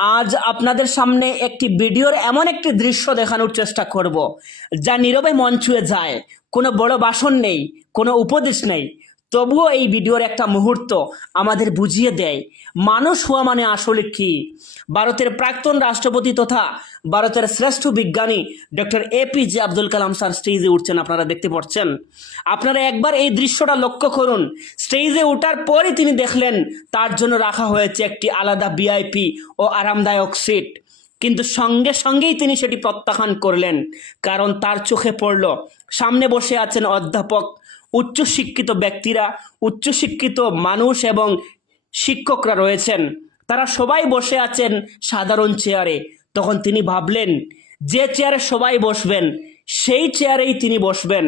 আজ আপনাদের সামনে একটি ভিডিওর এমন একটি দৃশ্য দেখানোর চেষ্টা করব যা নীরবে মন ছুঁয়ে যায়। কোনো বড় ভাষণ নেই, কোনো উপদেশ নেই, তবুও এই ভিডিওর একটা মুহূর্ত আমাদের বুঝিয়ে দেয় মানুষ হওয়া মানে আসলে কি। ভারতের প্রাক্তন রাষ্ট্রপতি তথা ভারতের শ্রেষ্ঠ বিজ্ঞানী doctor APJ Abdul Kalam sir স্টেজে উঠছেন, আপনারা দেখতে পাচ্ছেন। আপনারা একবার এই দৃশ্যটা লক্ষ্য করুন। স্টেজে ওঠার পরই তিনি দেখলেন তার জন্য রাখা হয়েছে একটি আলাদা ভিআইপি ও আরামদায়ক সিট, কিন্তু সঙ্গে সঙ্গেই তিনি সেটি প্রত্যাখ্যান করলেন, কারণ তার চোখে পড়ল সামনে বসে আছেন অধ্যাপক, উচ্চশিক্ষিত ব্যক্তিরা, উচ্চশিক্ষিত মানুষ এবং শিক্ষকরা রয়েছেন, তারা সবাই বসে আছেন সাধারণ চেয়ারে। তখন তিনি ভাবলেন যে চেয়ারে সবাই বসবেন সেই চেয়ারেই তিনি বসবেন।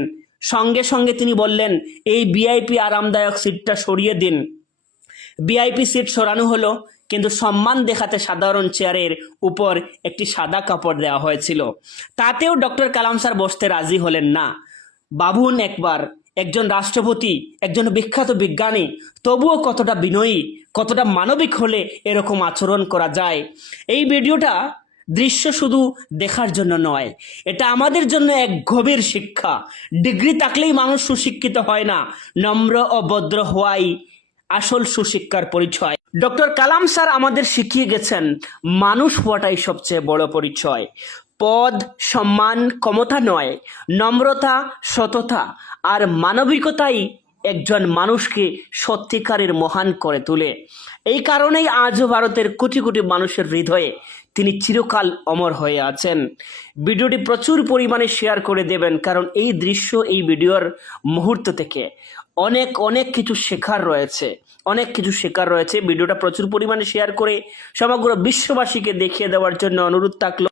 সঙ্গে সঙ্গে তিনি বললেন, এই ভিআইপি আরামদায়ক সিটটা সরিয়ে দিন। ভিআইপি সিট সরানো হলো, কিন্তু সম্মান দেখাতে সাধারণ চেয়ারের উপর একটি সাদা কাপড় দেওয়া হয়েছিল। তাতেও ডক্টর কালাম স্যার বসতে রাজি হলেন না। ভাবুন একবার, একজন রাষ্ট্রপতি, একজন বিখ্যাত বিজ্ঞানী, তবুও কতটা বিনয়ী, কতটা মানবিক হলে এরকম আচরণ করা যায়। এই ভিডিওটা দৃশ্য শুধু দেখার জন্য নয়, এটা আমাদের জন্য এক গভীর শিক্ষা। ডিগ্রি থাকলেই মানুষ সুশিক্ষিত হয় না, নম্র ও ভদ্র হওয়াই আসল সুশিক্ষার পরিচয়। ডক্টর কালাম স্যার আমাদের শিখিয়ে গেছেন মানুষ হওয়াটাই সবচেয়ে বড় পরিচয়। পদ, সম্মান, ক্ষমতা নয়, নম্রতা, সততা আর মানবিকতাই একজন মানুষকে সত্যিকারের মহান করে তোলে। এই কারণেই আজও ভারতের কোটি কোটি মানুষের হৃদয়ে তিনি চিরকাল অমর হয়ে আছেন। ভিডিওটি প্রচুর পরিমাণে শেয়ার করে দেবেন, কারণ এই দৃশ্য, এই ভিডিওর মুহূর্ত থেকে অনেক অনেক কিছু শেখার রয়েছে, অনেক কিছু শেখার রয়েছে। ভিডিওটা প্রচুর পরিমাণে শেয়ার করে সমগ্র বিশ্ববাসীকে দেখিয়ে দেওয়ার জন্য অনুরোধ থাকলো।